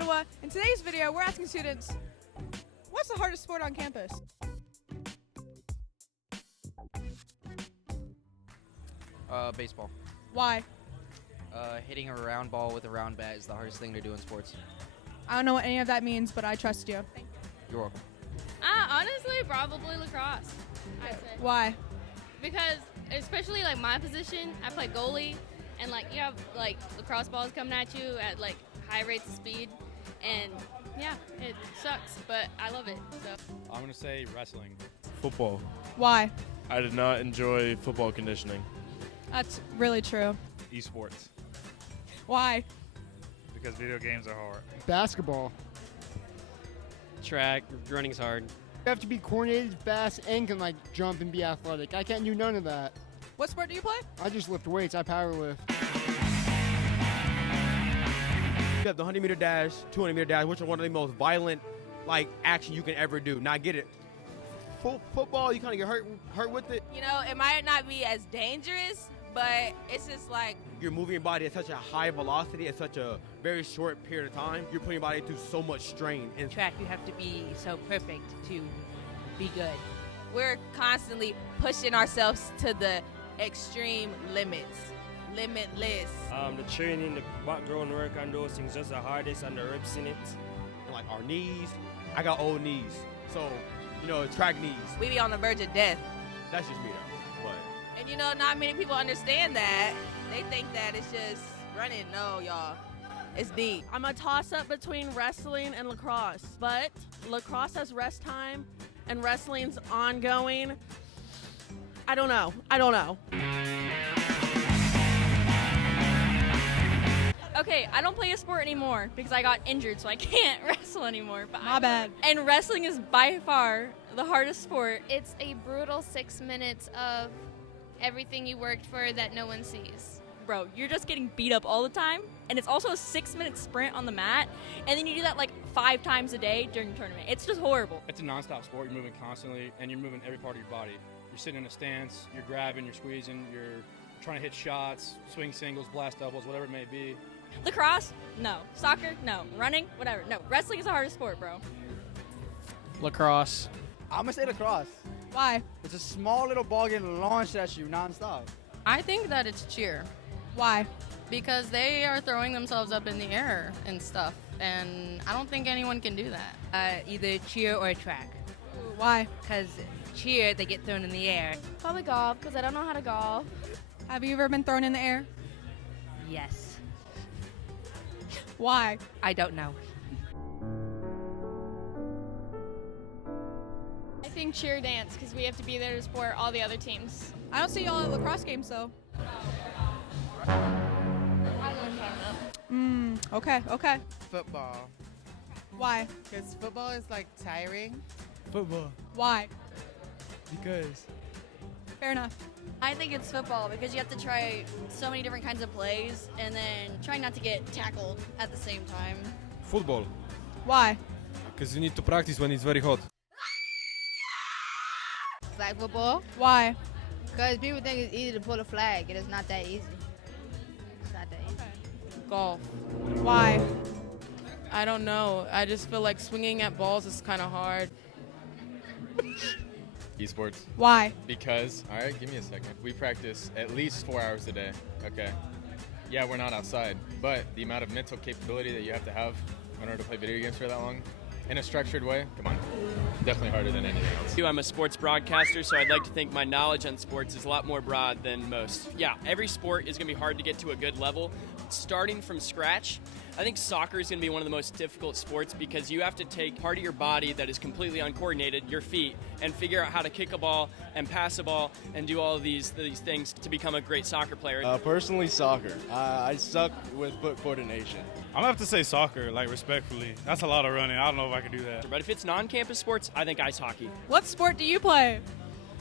Ottawa. In today's video, we're asking students, what's the hardest sport on campus? Baseball. Why? Hitting a round ball with a round bat is the hardest thing to do in sports. I don't know what any of that means, but I trust you. You're welcome. Honestly, probably lacrosse, I'd say. Why? Because, especially like my position, I play goalie, and like you have like lacrosse balls coming at you at like high rates of speed, and yeah, it sucks, but I love it. So I'm going to say wrestling. Football. Why? I did not enjoy football conditioning. That's really true. Esports. Why? Because video games are hard. Basketball. Track, running's hard. You have to be coordinated, fast, and can like jump and be athletic. I can't do none of that. What sport do you play? I just lift weights. I power lift. You have the 100-meter dash, 200-meter dash, which are one of the most violent, action you can ever do. Now, I get it. Football, you kind of get hurt with it. You know, it might not be as dangerous, but it's just like You're moving your body at such a high velocity at such a very short period of time. You're putting your body through so much strain. And track, you have to be so perfect to be good. We're constantly pushing ourselves to the extreme limits, limitless. The training, the background work on those things, just the hardest and the reps in it. like our knees, I got old knees. So, track knees. We be on the verge of death. That's just me though. But And not many people understand that. They think that it's just running. No, y'all. It's deep. I'm a toss-up between wrestling and lacrosse, but lacrosse has rest time and wrestling's ongoing. I don't know. okay, I don't play a sport anymore because I got injured, so I can't wrestle anymore. But My bad. And wrestling is by far the hardest sport. It's a brutal 6 minutes of everything you worked for that no one sees. Bro, you're just getting beat up all the time, and it's also a 6-minute sprint on the mat, and then you do that like 5 times a day during the tournament. It's just horrible. It's a nonstop sport. You're moving constantly, and you're moving every part of your body. You're sitting in a stance, you're grabbing, you're squeezing, you're trying to hit shots, swing singles, blast doubles, whatever it may be. Lacrosse? No. Soccer? No. Running? Whatever. No. Wrestling is the hardest sport, bro. Lacrosse. I'm gonna say lacrosse. Why? It's a small little ball getting launched at you nonstop. I think that it's cheer. Why? Because they are throwing themselves up in the air and stuff, and I don't think anyone can do that. Either cheer or track. Why? Because cheer, they get thrown in the air. Probably golf, because I don't know how to golf. Have you ever been thrown in the air? Yes. Why? I don't know. I think cheer dance, because we have to be there to support all the other teams. I don't see y'all at lacrosse games, though. Okay. Football. Why? Because football is tiring. Football. Why? Because. Fair enough. I think it's football because you have to try so many different kinds of plays and then try not to get tackled at the same time. Football. Why? Because you need to practice when it's very hot. Flag football? Why? Because people think it's easy to pull a flag. It is not that easy. It's not that easy. Golf. Why? I don't know. I just feel like swinging at balls is kind of hard. Esports. Why? Because, all right, give me a second. We practice at least 4 hours a day, okay? Yeah, we're not outside, but the amount of mental capability that you have to have in order to play video games for that long, in a structured way, come on. Definitely harder than anything else. I'm a sports broadcaster, so I'd like to think my knowledge on sports is a lot more broad than most. Yeah, every sport is going to be hard to get to a good level. Starting from scratch, I think soccer is going to be one of the most difficult sports because you have to take part of your body that is completely uncoordinated, your feet, and figure out how to kick a ball and pass a ball and do all of these things to become a great soccer player. Personally, soccer. I suck with foot coordination. I'm going to have to say soccer, respectfully. That's a lot of running. I don't know if I can do that. But if it's non-campus sports, I think ice hockey. What sport do you play?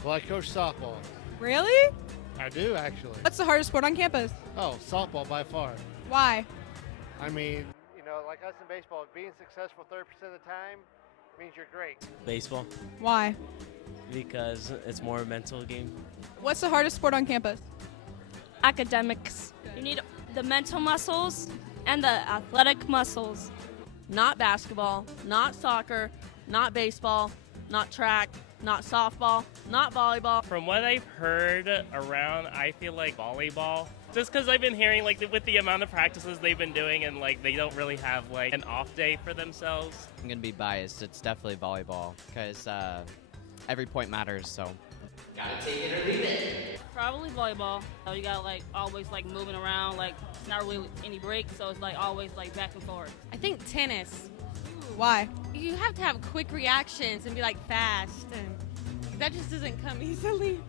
Well, I coach softball. Really? I do, actually. What's the hardest sport on campus? Oh, softball by far. Why? I mean, like us in baseball, being successful 30% of the time means you're great. Baseball. Why? Because it's more a mental game. What's the hardest sport on campus? Academics. You need the mental muscles and the athletic muscles. not basketball, not soccer, not baseball, not track, not softball, not volleyball. From what I've heard around, I feel like volleyball. Just because I've been hearing, like, with the amount of practices they've been doing, and, like, they don't really have, like, an off day for themselves. I'm going to be biased. It's definitely volleyball because every point matters, so. Gotta take it or leave it. Probably volleyball. So you got like always like moving around, like it's not really any break, so it's like always like back and forth. I think tennis. Why? You have to have quick reactions and be like fast, and that just doesn't come easily.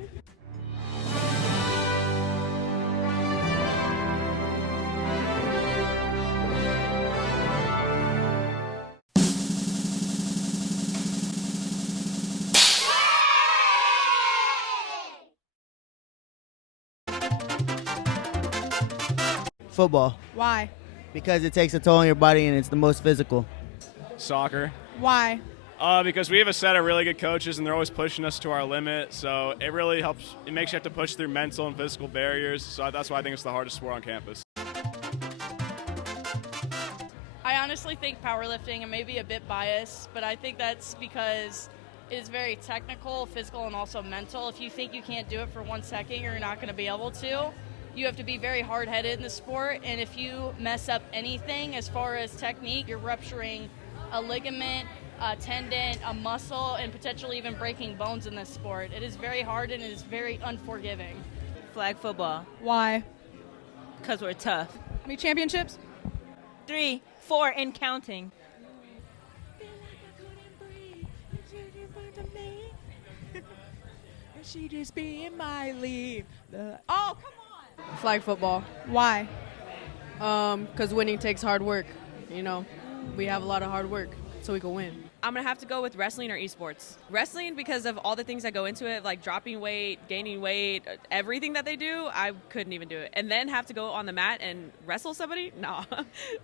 Football. Why? Because it takes a toll on your body and it's the most physical. Soccer. Why? Because we have a set of really good coaches and they're always pushing us to our limit. So it really helps. It makes you have to push through mental and physical barriers. So that's why I think it's the hardest sport on campus. I honestly think powerlifting, and maybe a bit biased, but I think that's because it is very technical, physical, and also mental. If you think you can't do it for 1 second, you're not going to be able to. You have to be very hard-headed in the sport, and if you mess up anything as far as technique, you're rupturing a ligament, a tendon, a muscle, and potentially even breaking bones in this sport. It is very hard and it is very unforgiving. Flag football. Why? Because we're tough. How many championships? 3, 4, and counting. She just be in my league. Oh, come on. Flag football. Why? Because winning takes hard work. You know, we have a lot of hard work so we can win. I'm going to have to go with wrestling or esports. Wrestling because of all the things that go into it, like dropping weight, gaining weight, everything that they do, I couldn't even do it. And then have to go on the mat and wrestle somebody? Nah,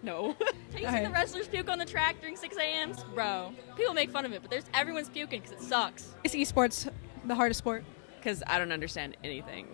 no. Have you seen the wrestlers puke on the track during 6 a.m.? Bro, people make fun of it, but everyone's puking because it sucks. Is esports the hardest sport? Because I don't understand anything.